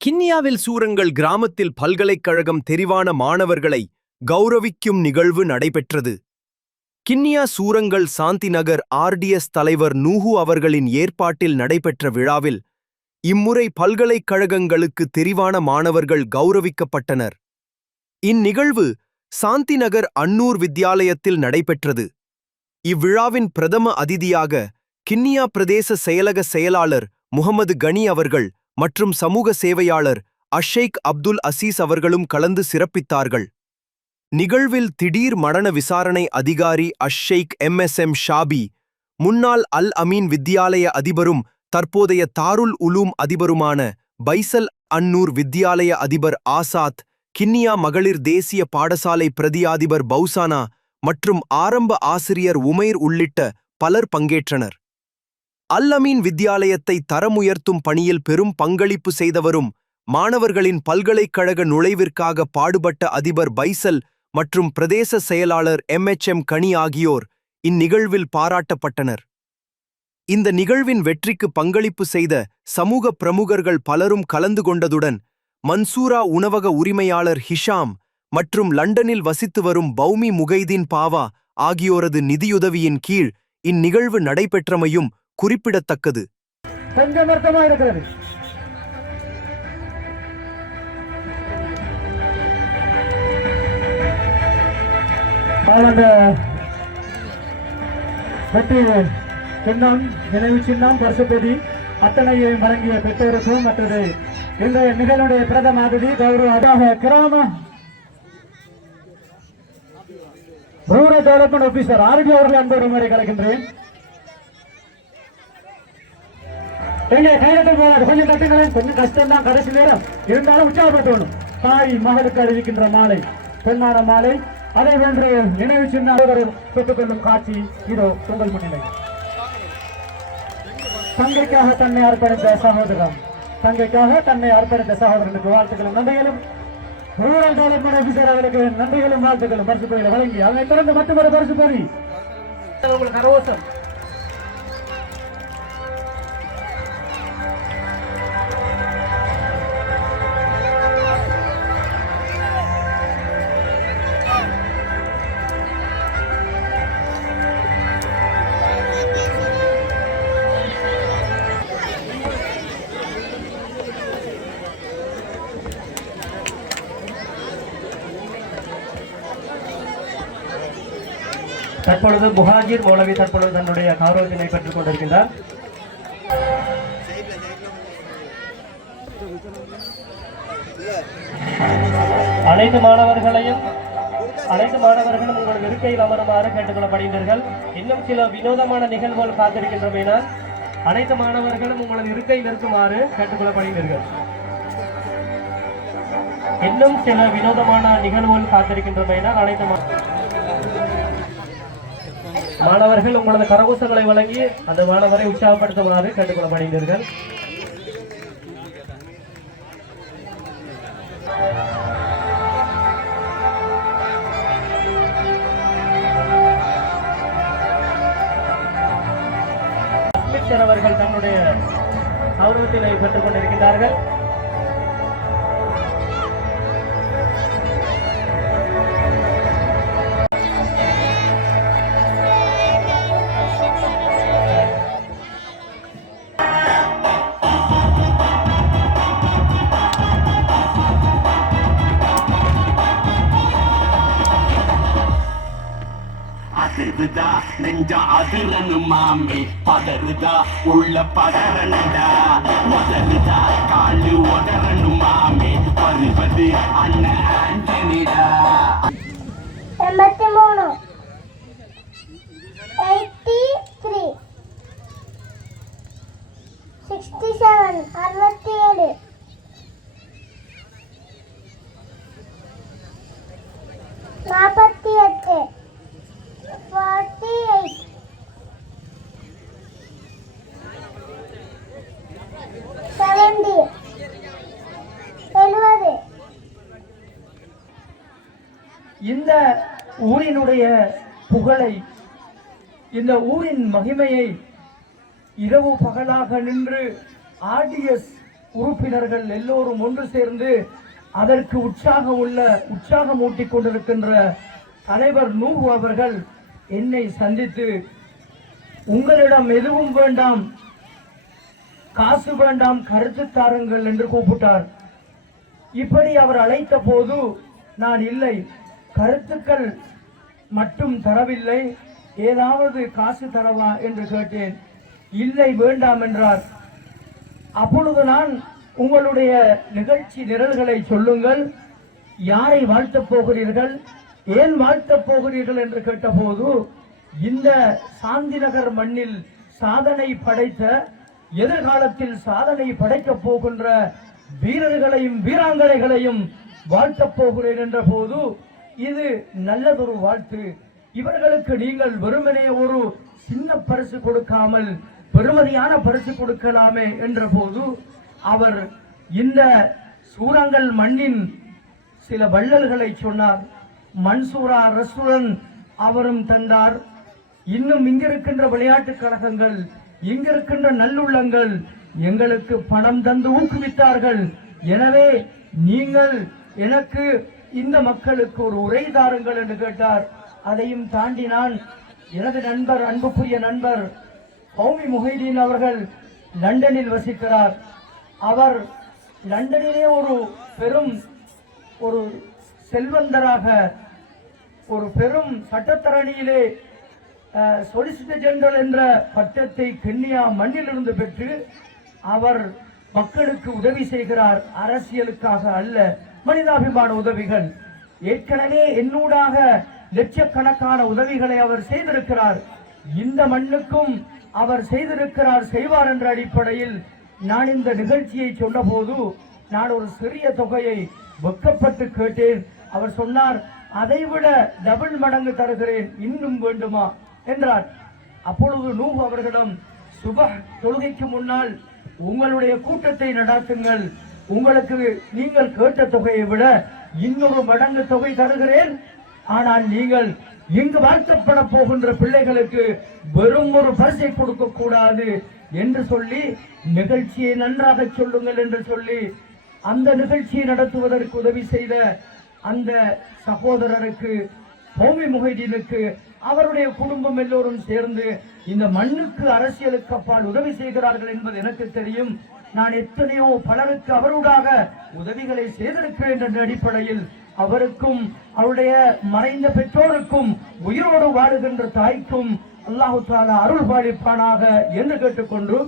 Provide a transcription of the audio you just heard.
கிண்ணியாவில் சூரங்கள் கிராமத்தில் பல்கலைக்கழகம் தெரிவான மாணவர்களை கௌரவிக்கும் நிகழ்வு நடைபெற்றது. கிண்ணியா சூரங்கள் சாந்தி நகர் ஆர்டிஎஸ் தலைவர் நூஹு அவர்களின் ஏற்பாட்டில் நடைபெற்ற விழாவில் இம்முறை பல்கலைக்கழகங்களுக்கு தெரிவான மாணவர்கள் கௌரவிக்கப்பட்டனர். இந்நிகழ்வு சாந்தி நகர் அன்னூர் வித்யாலயத்தில் நடைபெற்றது. இவ்விழாவின் பிரதம அதிதியாக கிண்ணியா பிரதேச செயலக செயலாளர் முகமது கனி அவர்கள் மற்றும் சமூக சேவையாளர் அஷேக் அப்துல் அசீஸ் அவர்களும் கலந்து சிறப்பித்தார்கள். நிகழ்வில் திடீர் மரண விசாரணை அதிகாரி அஷேக் எம்எஸ்எம் ஷாபி முன்னாள் அல் அமீன் வித்யாலய அதிபரும் தற்போதைய தாருல் உலூம் அதிபருமான பைசல் அன்னூர் வித்யாலய அதிபர் ஆசாத் கிண்ணியா மகளிர் தேசிய பாடசாலை பிரதியாதிபர் பௌசானா மற்றும் ஆரம்ப ஆசிரியர் உமைர் உள்ளிட்ட பலர் பங்கேற்றனர். அல் அமீன் வித்யாலயத்தை தரமுயர்த்தும் பணியில் பெரும் பங்களிப்பு செய்தவரும் மாணவர்களின் பல்கலைக்கழக நுழைவிற்காக பாடுபட்ட அதிபர் பைசல் மற்றும் பிரதேச செயலாளர் எம்எச்எம் கனி ஆகியோர் இந்நிகழ்வில் பாராட்டப்பட்டனர். இந்த நிகழ்வின் வெற்றிக்கு பங்களிப்பு செய்த சமூக பிரமுகர்கள் பலரும் கலந்து கொண்டதுடன் மன்சூரா உணவக உரிமையாளர் ஹிஷாம் மற்றும் லண்டனில் வசித்து வரும் பௌமி முகைதீன் பாவா ஆகியோரது நிதியுதவியின் கீழ் இந்நிகழ்வு நடைபெற்றமையும் குறிப்பிடத்தக்கது. இருக்கிறது வெற்றி சின்னம் நினைவு சின்னம் பரிசுப்பதி அத்தனையையும் வழங்கிய பெற்றோருக்கும் மற்றது. இந்த நிகழ்வுடைய பிரதம அதிதி கௌரவ கிராம ரூரல் டெவலப்மெண்ட் ஆபீசர் ஆர்டி அவர்கள் அன்போடு முறை கலக்கின்றேன். எங்க கையெழுத்து போராடு கொஞ்சம் கட்டுங்களேன். கொஞ்சம் கஷ்டம் தான் கடைசி நேரம். இருந்தாலும் உற்சாகப்பட்டணும் தாய் மகளுக்கு அறிவிக்கின்ற மாலை பெண்ணான மாலை. அதை வென்று நினைவு சின்ன பெற்றுக்கொள்ளும் காட்சி இதோ உங்கள் முன்னிலை. தங்கைக்காக தன்னை அர்ப்பணித்த சகோதரம் தங்கைக்காக தன்னை அர்ப்பணித்த சகோதரனுக்கு வாழ்த்துக்களும் நன்றிகளும். ரூரல் டெவலப்மெண்ட் ஆபீசர் அவர்களுக்கு நன்றிகளும் வாழ்த்துக்களும். பரிசு பொருளை வழங்கி அதனைத் தொடர்ந்து மற்றொரு பரிசு பொறி உங்களுக்கு கரவோசம் தற்பொழுது முஹாஜிர் மௌலவி தற்பொழுது தன்னுடைய கௌரவத்தினை பெற்றுக் கொண்டிருக்கின்றார். அனைத்து மாணவர்களையும் அனைத்து மாணவர்களும் உங்கள் இருக்கையில் அமருமாறு கேட்டுக்கொள்ளப்படுகின்றீர்கள். இன்னும் சில வினோதமான நிகழ்வுகள் காத்திருக்கின்றமையினால் அனைத்து மாணவர்களும் உங்களது இருக்கையில் இருக்குமாறு கேட்டுக்கொள்ளப்படுகின்றீர்கள். இன்னும் சில வினோதமான நிகழ்வுகள் காத்திருக்கின்றமையினால் அனைத்து மாணவர்கள் உங்களது கரகோசங்களை வழங்கி அந்த மாணவரை உற்சாகப்படுத்துமாறு கேட்டுக்கொள்ளப்படுகிறீர்கள் அவர்கள் தன்னுடைய கௌரவத்தினை பெற்றுக் கொண்டிருக்கிறார்கள் பதறுதா? நெஞ்ச அதிரனு மாமி. பதறுதா? உள்ள பதறனடா. முதலுதா? காலு உதறனு மாமி. வருவது அண்ணன் ஆண்டனிடா. எண்பத்தி மூணு எயிட்டி த்ரீ. Sixty seven. அறுபத்தி ஏழு நாற்பத்தி இந்த ஊரினுடைய புகழை இந்த ஊரின் மகிமையை இரவு பகலாக நின்று ஆர்டிஎஸ் உறுப்பினர்கள் எல்லோரும் ஒன்று சேர்ந்து அதற்கு உற்சாகம் உள்ள உற்சாகம் ஊட்டிக் கொண்டிருக்கின்ற தலைவர் நூ அவர்கள் என்னை சந்தித்து உங்களிடம் எதுவும் வேண்டாம் காசு வேண்டாம் கருத்து தாருங்கள் என்று கூப்பிட்டார். இப்படி அவர் அழைத்த போது நான் இல்லை கருத்துக்கள் மட்டும் தரவில்லை. ஏதாவது காசு தரவா என்று கேட்டேன். இல்லை வேண்டாம் என்றார். அப்பொழுது நான் உங்களுடைய நிகழ்ச்சி நிரல்களை சொல்லுங்கள். யாரை வாழ்த்தப் போகிறீர்கள்? ஏன் வாழ்த்தப் போகிறீர்கள் என்று கேட்டபோது இந்த சாந்தி நகர் மண்ணில் சாதனை படைத்த எதிர்காலத்தில் சாதனை படைக்கப் போகின்ற வீரர்களையும் வீராங்கனைகளையும் வாழ்த்தப் போகிறேன் என்ற போது இது நல்லதொரு வாழ்த்து. இவர்களுக்கு நீங்கள் வெறுமனே ஒரு சின்ன பரிசு கொடுக்காமல் பெருமதியான பரிசு கொடுக்கலாமே என்ற போது அவர் இந்த சூரங்கள் மண்ணின் சில வள்ளல்களை சொன்னார். மன்சூரா ரசுரன் அவரும் தந்தார். இன்னும் இங்கிருக்கின்ற விளையாட்டுக் கழகங்கள் இங்கிருக்கின்ற நல்லுள்ளங்கள் எங்களுக்கு பணம் தந்து ஊக்குவித்தார்கள். எனவே நீங்கள் எனக்கு இந்த மக்களுக்கு ஒரு உரை தாருங்கள் என்று கேட்டார். அதையும் தாண்டி நான் எனது நண்பர் அன்புக்குரிய நண்பர் கௌமி முஹைதீன் அவர்கள் லண்டனில் வசிக்கிறார். அவர் லண்டனிலே ஒரு பெரும் ஒரு செல்வந்தராக ஒரு பெரும் சட்டத்தரணியிலே சொலிசிட்டர் ஜெனரல் என்ற பட்டத்தை கென்யா மண்ணிலிருந்து பெற்று அவர் மக்களுக்கு உதவி செய்கிறார். அரசியலுக்காக அல்ல மனிதாபிமான உதவிகள். ஏற்கனவே என்னூடாக லட்சக்கணக்கான உதவிகளை அவர் செய்திருக்கிறார். இந்த மண்ணுக்கும் அவர் செய்திருக்கிறார் செய்வார் என்ற அடிப்படையில் நான் இந்த நிகழ்ச்சியை சொன்னபோது நான் ஒரு சிறிய தொகையை வெக்கப்பட்டு கேட்டேன். அவர் சொன்னார் அதைவிட டபுள் மடங்கு தருகிறேன். இன்னும் வேண்டுமா? என்றார். அப்பொழுது நூ அவர்களிடம் சுப தொழுகைக்கு முன்னால் உங்களுடைய கூட்டத்தை நடாத்துங்கள். உங்களுக்கு நீங்கள் கேட்ட தொகையை விட இன்னொரு மடங்கு தொகை தருகிறேன். ஆனால் நீங்கள் இங்கு வாழ்த்தப்பட போகின்ற பிள்ளைகளுக்கு வெறும் ஒரு பரிசை கொடுக்க கூடாது என்று சொல்லி நிகழ்ச்சியை நன்றாக சொல்லுங்கள் என்று சொல்லி அந்த நிகழ்ச்சியை நடத்துவதற்கு உதவி செய்த அந்த சகோதரருக்கு ஹோமி முகைதீனுக்கு அவருடைய குடும்பம் எல்லோரும் சேர்ந்து இந்த மண்ணுக்கு அரசியலுக்கு அப்பால் உதவி செய்கிறார்கள் என்பது எனக்கு தெரியும். நான் எத்தனையோ பலருக்கு அவருடாக உதவிகளை செய்திருக்கிறேன் என்ற அடிப்படையில் அவருக்கும் அவருடைய மறைந்த பெற்றோருக்கும் உயிரோடு வாழுகின்ற தாய்க்கும் அல்லாஹு தாலா அருள் பாலிப்பானாக என்று கேட்டுக்கொண்டு